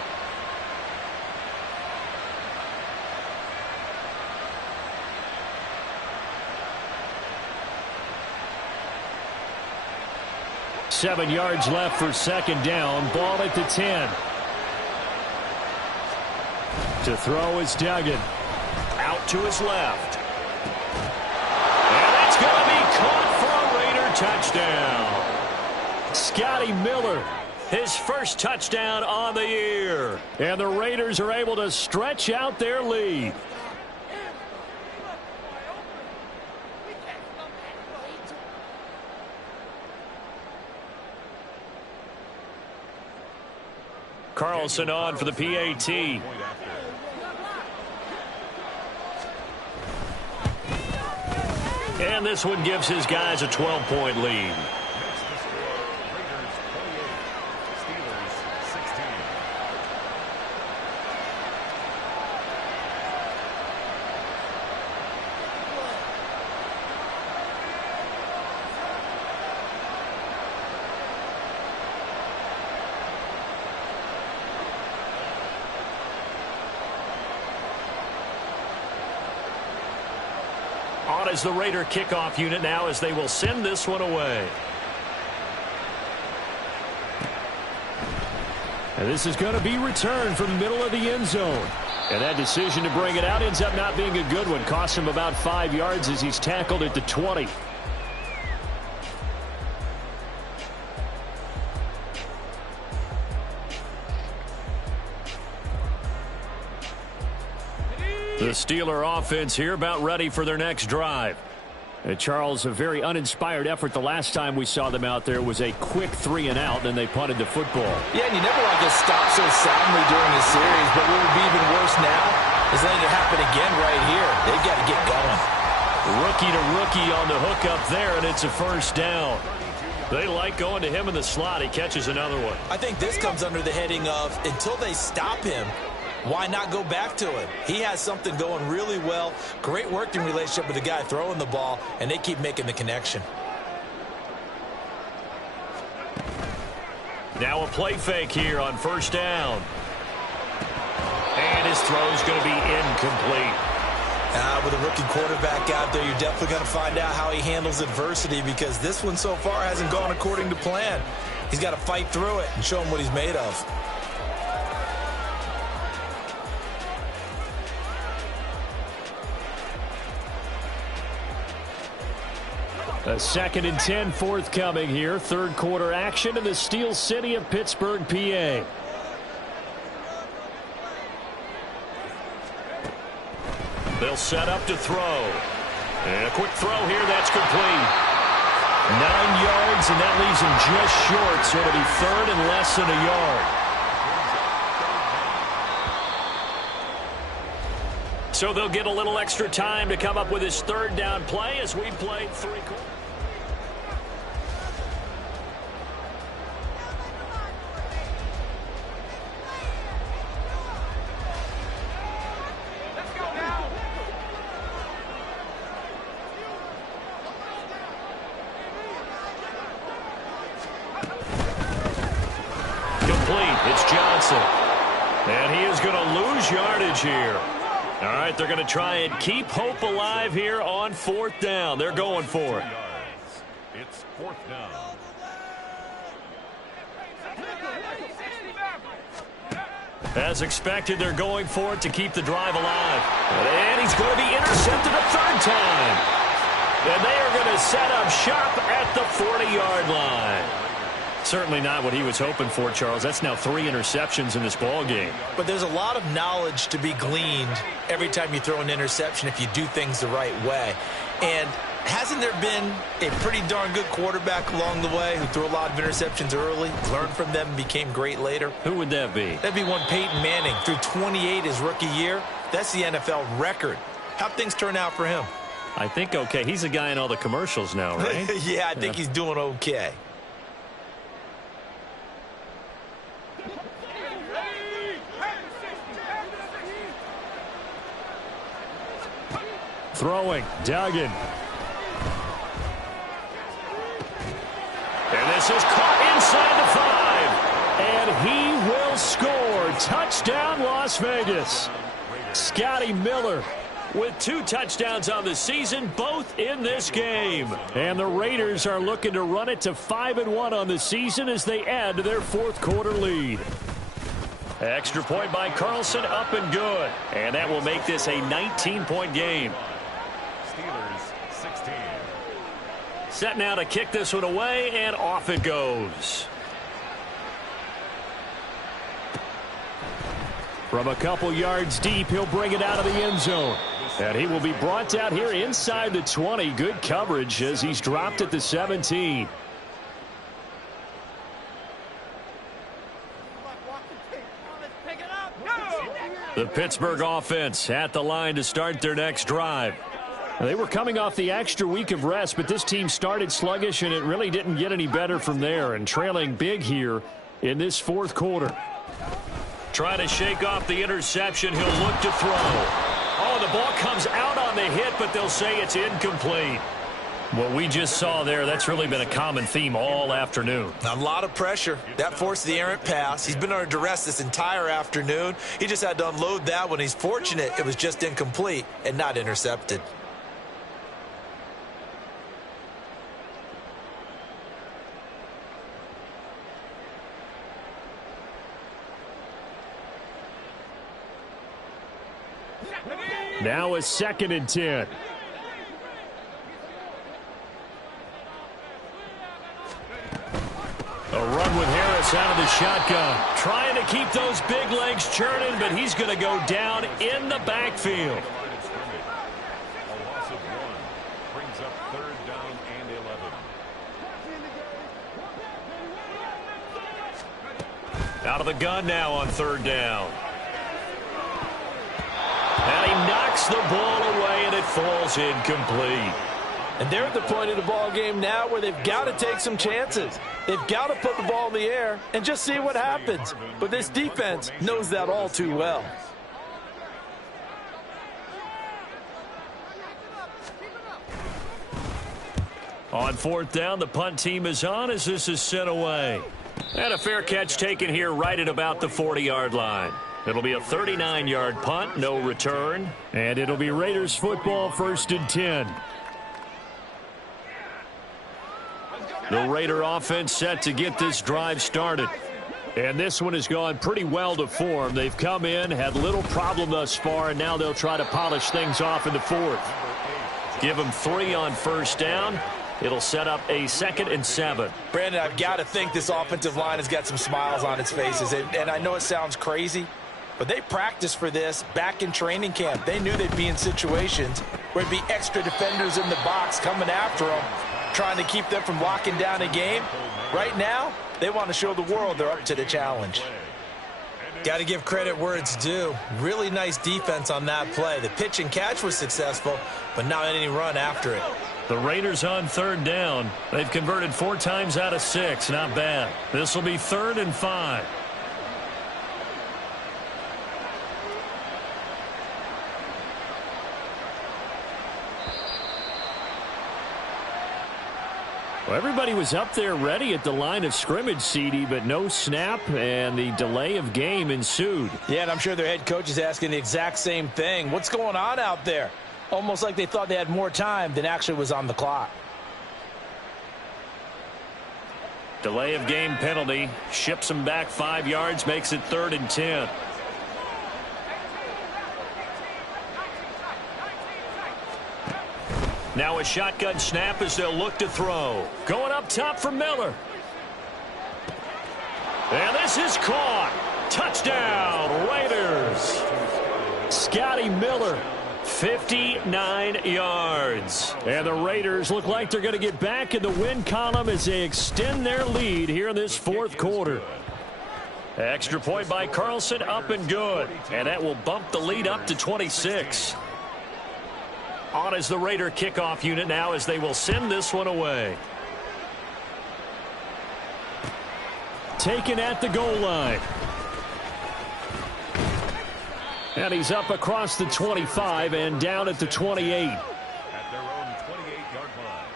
Seven yards left for 2nd down. Ball at the 10. To throw is Duggan. Out to his left. And that's going to be caught for a Raider touchdown. Scotty Miller, his first touchdown on the year. And the Raiders are able to stretch out their lead. Carlson on for the PAT. And this one gives his guys a 12-point lead. On as the Raider kickoff unit now as they will send this one away. And this is going to be returned from the middle of the end zone. And that decision to bring it out ends up not being a good one. Costs him about 5 yards as he's tackled at the 20. The Steeler offense here about ready for their next drive. And Charles, a very uninspired effort the last time we saw them out there was a quick 3-and-out, and they punted the football. Yeah, and you never want to get stopped so soundly during the series, but what would be even worse now is letting it happen again right here. They've got to get going. Rookie to rookie on the hook up there, and it's a first down. They like going to him in the slot. He catches another one. I think this comes under the heading of until they stop him, why not go back to it? He has something going really well. Great working relationship with the guy throwing the ball, and they keep making the connection. Now a play fake here on first down. And his throw's going to be incomplete. With a rookie quarterback out there, you're definitely going to find out how he handles adversity because this one so far hasn't gone according to plan. He's got to fight through it and show him what he's made of. A 2nd and 10 forthcoming here. Third quarter action in the Steel City of Pittsburgh, PA. They'll set up to throw. And a quick throw here. That's complete. 9 yards, and that leaves him just short. So it'll be third and less than a yard. So they'll get a little extra time to come up with his third down play as we played 3 quarters. It's Johnson. And he is going to lose yardage here. All right, they're going to try and keep hope alive here on 4th down. They're going for it. It's 4th down. As expected, they're going for it to keep the drive alive. And he's going to be intercepted a 3rd time. And they are going to set up shop at the 40-yard line. Certainly not what he was hoping for, Charles. That's now 3 interceptions in this ball game. But there's a lot of knowledge to be gleaned every time you throw an interception if you do things the right way. And hasn't there been a pretty darn good quarterback along the way who threw a lot of interceptions early, learned from them, and became great later? Who would that be? That'd be one Peyton Manning. Threw 28 his rookie year. That's the NFL record. How'd things turn out for him? I think okay. He's a guy in all the commercials now, right? Yeah, I think he's doing okay. Throwing, Duggan. And this is caught inside the 5. And he will score. Touchdown, Las Vegas. Scotty Miller with 2 touchdowns on the season, both in this game. And the Raiders are looking to run it to 5-1 on the season as they add to their 4th quarter lead. Extra point by Carlson, up and good. And that will make this a 19-point game. Steelers 16. Set now to kick this one away, and off it goes. From a couple yards deep, he'll bring it out of the end zone. And he will be brought out here inside the 20. Good coverage as he's dropped at the 17. The Pittsburgh offense at the line to start their next drive. They were coming off the extra week of rest, but this team started sluggish, and it really didn't get any better from there, and trailing big here in this 4th quarter. Trying to shake off the interception. He'll look to throw. Oh, the ball comes out on the hit, but they'll say it's incomplete. What we just saw there, that's really been a common theme all afternoon. A lot of pressure. That forced the errant pass. He's been under duress this entire afternoon. He just had to unload that one. He's fortunate it was just incomplete and not intercepted. Now a 2nd and 10. A run with Harris out of the shotgun. Trying to keep those big legs churning, but he's going to go down in the backfield. A loss of 1 brings up 3rd down and 11. Out of the gun now on 3rd down. And he knocks the ball away, and it falls incomplete. And they're at the point of the ball game now where they've got to take some chances. They've got to put the ball in the air and just see what happens. But this defense knows that all too well. On 4th down, the punt team is on as this is sent away. And a fair catch taken here right at about the 40-yard line. It'll be a 39-yard punt, no return. And it'll be Raiders football, 1st and 10. The Raider offense set to get this drive started. And this one has gone pretty well to form. They've come in, had little problem thus far, and now they'll try to polish things off in the 4th. Give them 3 on 1st down. It'll set up a 2nd and 7. Brandon, I've got to think this offensive line has got some smiles on its faces. And I know it sounds crazy, But they practiced for this back in training camp. They knew they'd be in situations where there'd be extra defenders in the box coming after them, trying to keep them from locking down a game. Right now, they want to show the world they're up to the challenge. Got to give credit where it's due. Really nice defense on that play. The pitch and catch was successful, but not any run after it. The Raiders on third down. They've converted 4 times out of 6. Not bad. This will be 3rd and 5. Well, everybody was up there ready at the line of scrimmage, CD, but no snap, and the delay of game ensued. Yeah, and I'm sure their head coach is asking the exact same thing. What's going on out there? Almost like they thought they had more time than actually was on the clock. Delay of game penalty. Ships them back 5 yards, makes it 3rd and 10. Now a shotgun snap as they'll look to throw. Going up top for Miller. And this is caught. Touchdown, Raiders. Scotty Miller, 59 yards. And the Raiders look like they're going to get back in the win column as they extend their lead here in this 4th quarter. Extra point by Carlson, up and good. And that will bump the lead up to 26. On is the Raider kickoff unit now as they will send this one away. Taken at the goal line. And he's up across the 25 and down at the 28. At their own 28-yard line.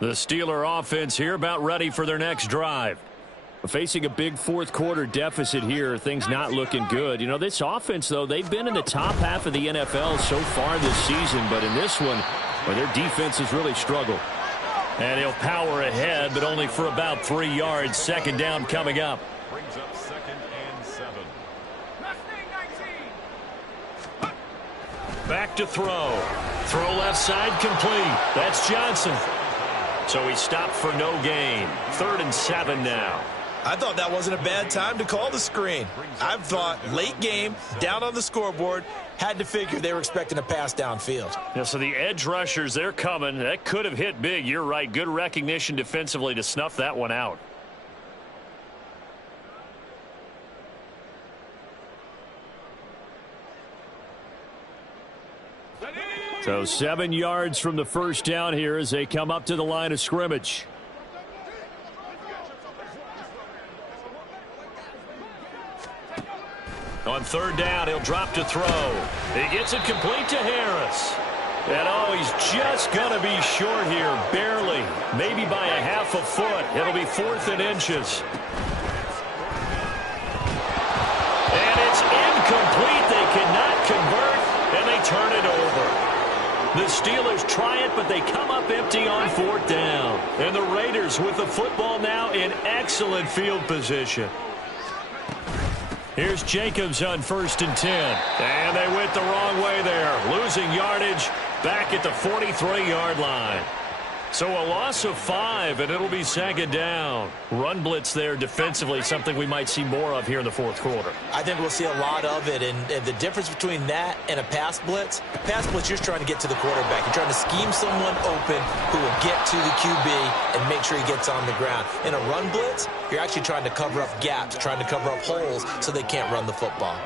The Steeler offense here about ready for their next drive. Facing a big 4th quarter deficit here, things not looking good. You know, this offense, though, they've been in the top half of the NFL so far this season, but in this one, well, their defense has really struggled. And he'll power ahead, but only for about 3 yards. 2nd down coming up. Brings up 2nd and 7. Back to throw. Throw left side complete. That's Johnson. So he stopped for no gain. 3rd and 7 now. I thought that wasn't a bad time to call the screen. I thought late game, down on the scoreboard, had to figure they were expecting a pass downfield. Yeah, so the edge rushers, they're coming. That could have hit big. You're right. Good recognition defensively to snuff that one out. So 7 yards from the first down here as they come up to the line of scrimmage. On 3rd down, he'll drop to throw. He gets it complete to Harris. And oh, he's just going to be short here, barely. Maybe by a half a foot. It'll be 4th and inches. And it's incomplete. They cannot convert, and they turn it over. The Steelers try it, but they come up empty on 4th down. And the Raiders with the football now in excellent field position. Here's Jacobs on 1st and 10. And they went the wrong way there. Losing yardage back at the 43-yard line. So a loss of 5, and it'll be 2nd down. Run blitz there defensively, something we might see more of here in the 4th quarter. I think we'll see a lot of it, and the difference between that and a pass blitz, you're trying to get to the quarterback. You're trying to scheme someone open who will get to the QB and make sure he gets on the ground. In a run blitz, you're actually trying to cover up gaps, trying to cover up holes so they can't run the football.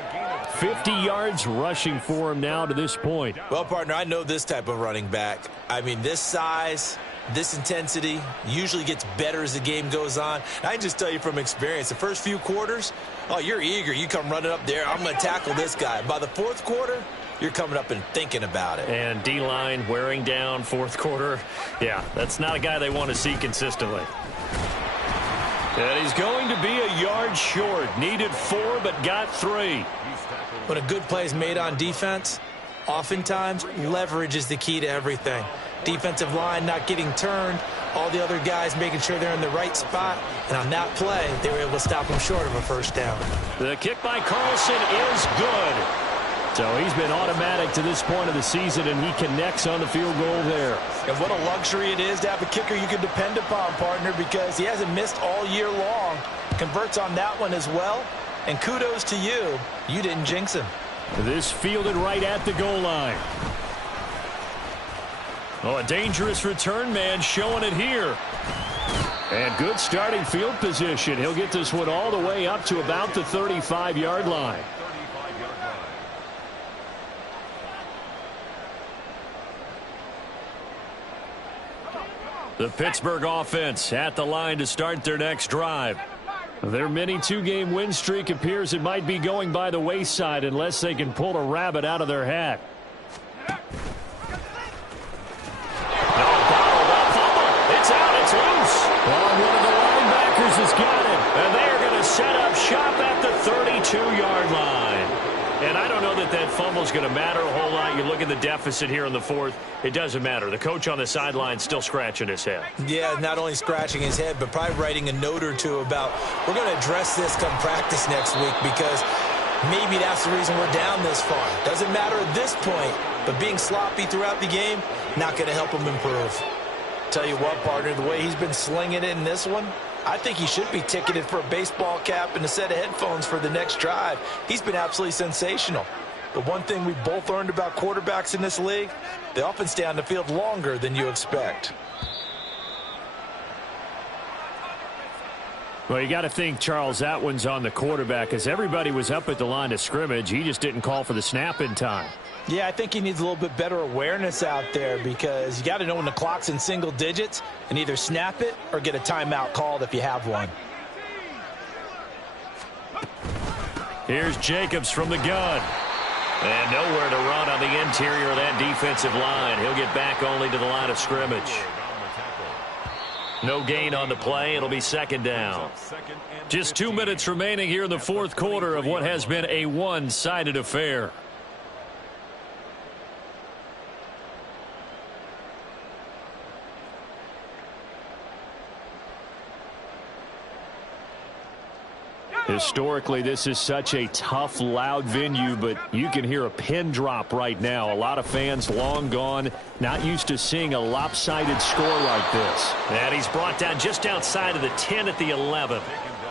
50 yards rushing for him now to this point. Well, partner, I know this type of running back. I mean, this size, this intensity usually gets better as the game goes on. I can just tell you from experience, the first few quarters, oh, you're eager. You come running up there, I'm going to tackle this guy. By the 4th quarter, you're coming up and thinking about it. And D-line wearing down 4th quarter. Yeah, that's not a guy they want to see consistently. And he's going to be a yard short. Needed 4, but got 3. When a good play is made on defense, oftentimes leverage is the key to everything. Defensive line not getting turned, all the other guys making sure they're in the right spot, and on that play, they were able to stop him short of a 1st down. The kick by Carlson is good. So he's been automatic to this point of the season, and he connects on the field goal there. And what a luxury it is to have a kicker you can depend upon, partner, because he hasn't missed all year long. Converts on that one as well. And kudos to you. You didn't jinx him. This fielded right at the goal line. Oh, a dangerous return man showing it here. And good starting field position. He'll get this one all the way up to about the 35-yard line. The Pittsburgh offense at the line to start their next drive. Their mini two-game win streak appears it might be going by the wayside unless they can pull a rabbit out of their hat. It's out. It's loose. Oh, one of the linebackers has got it. And they are going to set up shop at the 32-yard line. And I don't know that that fumble is going to matter a whole lot. You look at the deficit here in the fourth. It doesn't matter. The coach on the sideline still scratching his head. Yeah, not only scratching his head, but probably writing a note or two about we're going to address this come practice next week because maybe that's the reason we're down this far. Doesn't matter at this point, but being sloppy throughout the game, not going to help him improve. Tell you what, partner, the way he's been slinging it in this one, I think he should be ticketed for a baseball cap and a set of headphones for the next drive. He's been absolutely sensational. The one thing we both learned about quarterbacks in this league, they often stay on the field longer than you expect. Well, you got to think, Charles, that one's on the quarterback because everybody was up at the line of scrimmage. He just didn't call for the snap in time. Yeah, I think he needs a little bit better awareness out there because you got to know when the clock's in single digits and either snap it or get a timeout called if you have one. Here's Jacobs from the gun. And nowhere to run on the interior of that defensive line. He'll get back only to the line of scrimmage. No gain on the play. It'll be second down. Just 2 minutes remaining here in the fourth quarter of what has been a one-sided affair. Historically, this is such a tough, loud venue, but you can hear a pin drop right now. A lot of fans long gone, not used to seeing a lopsided score like this. And he's brought down just outside of the 10 at the 11.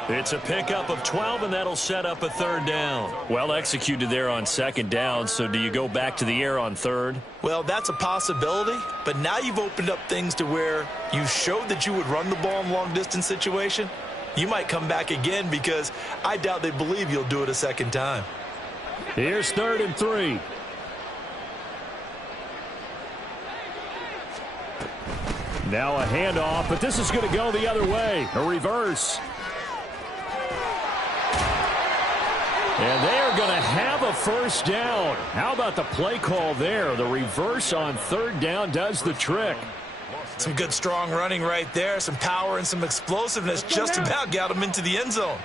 It's a pickup of 12, and that'll set up a third down. Well executed there on second down, so do you go back to the air on third? Well, that's a possibility, but now you've opened up things to where you showed that you would run the ball in long-distance situation. You might come back again because I doubt they believe you'll do it a second time. Here's 3rd and 3. Now a handoff, but this is going to go the other way. A reverse. And they are going to have a first down. How about the play call there? The reverse on third down does the trick. Some good strong running right there. Some power and some explosiveness just about got him into the end zone.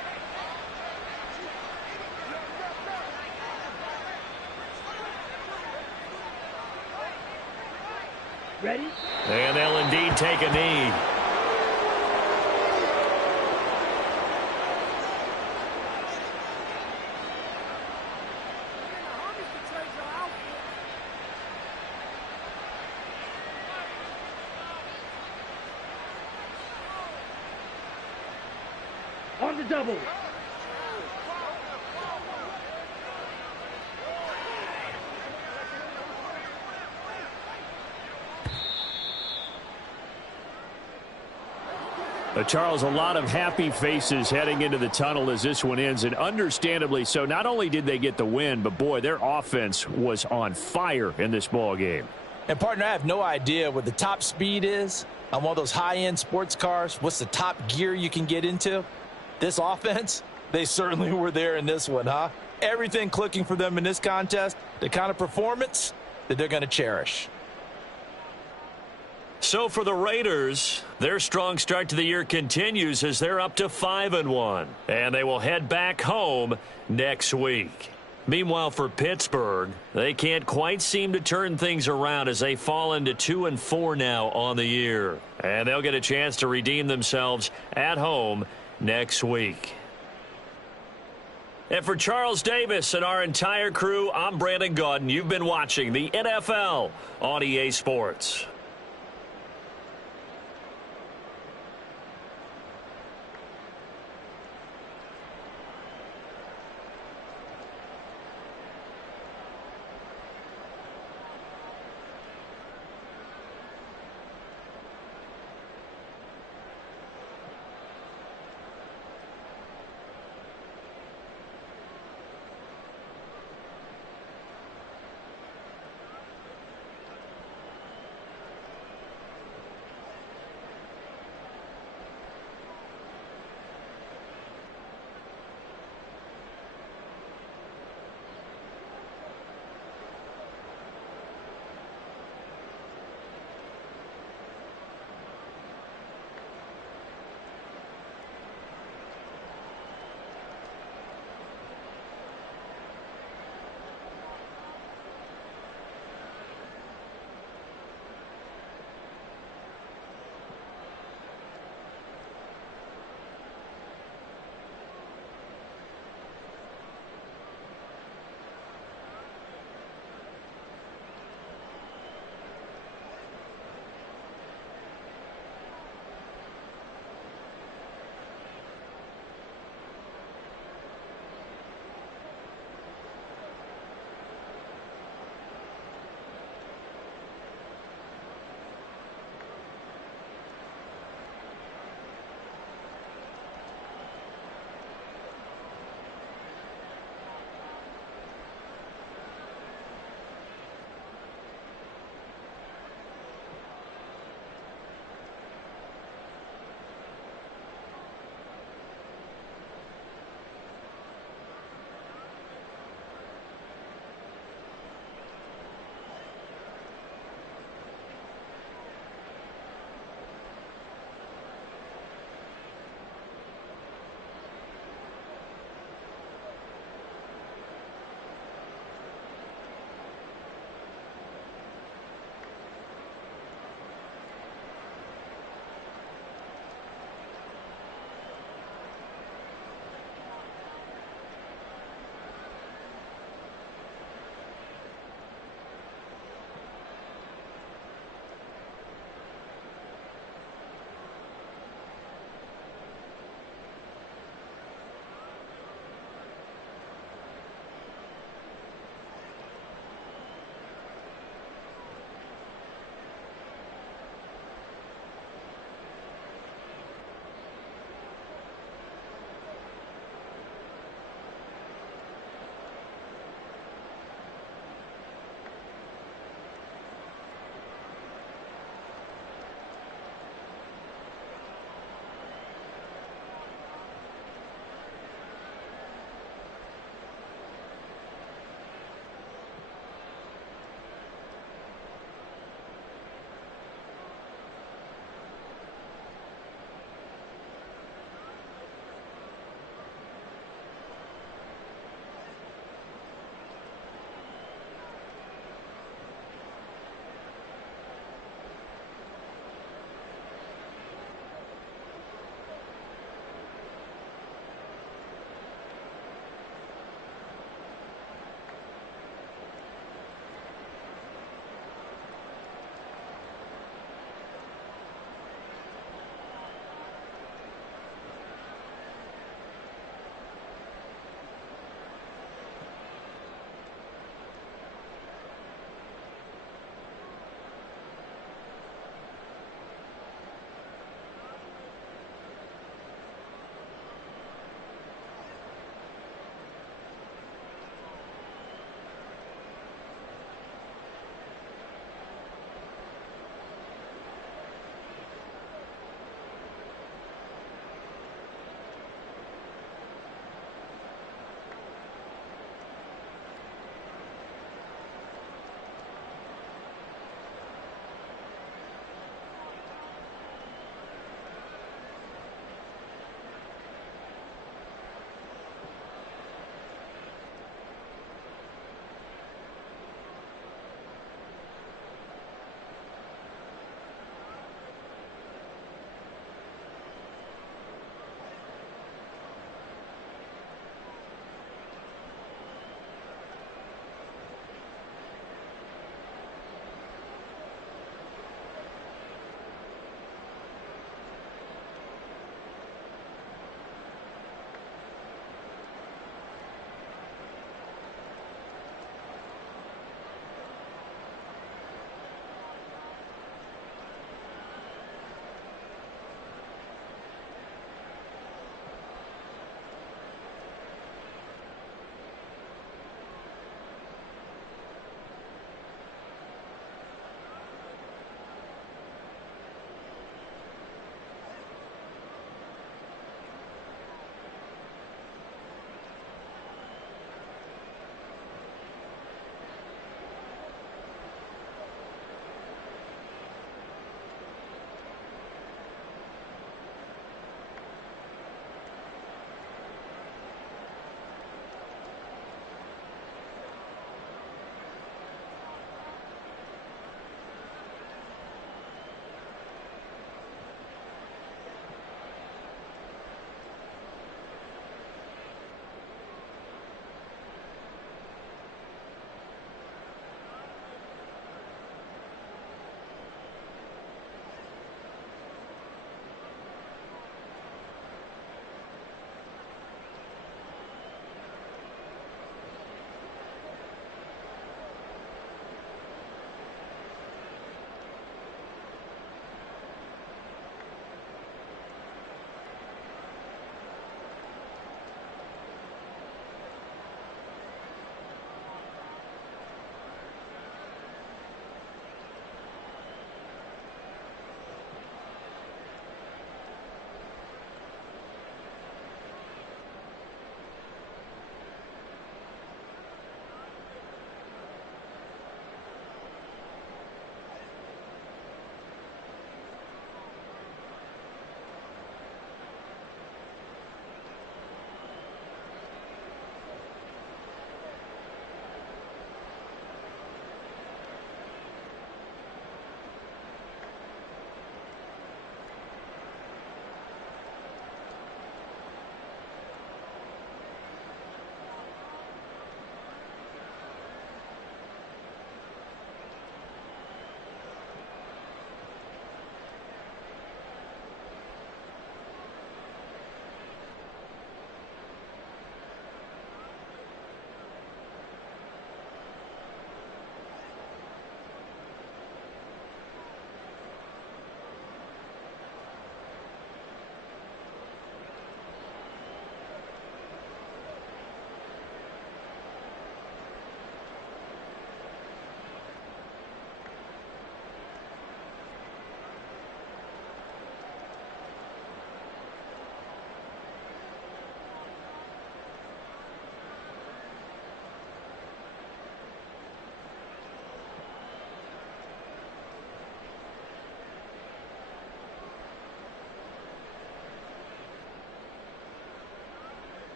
Ready? And they'll indeed take a knee. On the double. Charles, a lot of happy faces heading into the tunnel as this one ends, and understandably so. Not only did they get the win, but boy, their offense was on fire in this ball game. And partner, I have no idea what the top speed is on one of those high-end sports cars. What's the top gear you can get into? This offense, they certainly were there in this one, huh? Everything clicking for them in this contest, the kind of performance that they're going to cherish. So for the Raiders, their strong start to the year continues as they're up to 5-1. And they will head back home next week. Meanwhile, for Pittsburgh, they can't quite seem to turn things around as they fall into 2-4 now on the year. And they'll get a chance to redeem themselves at home next week. And for Charles Davis and our entire crew, I'm Brandon Gaudin. You've been watching the NFL on EA Sports.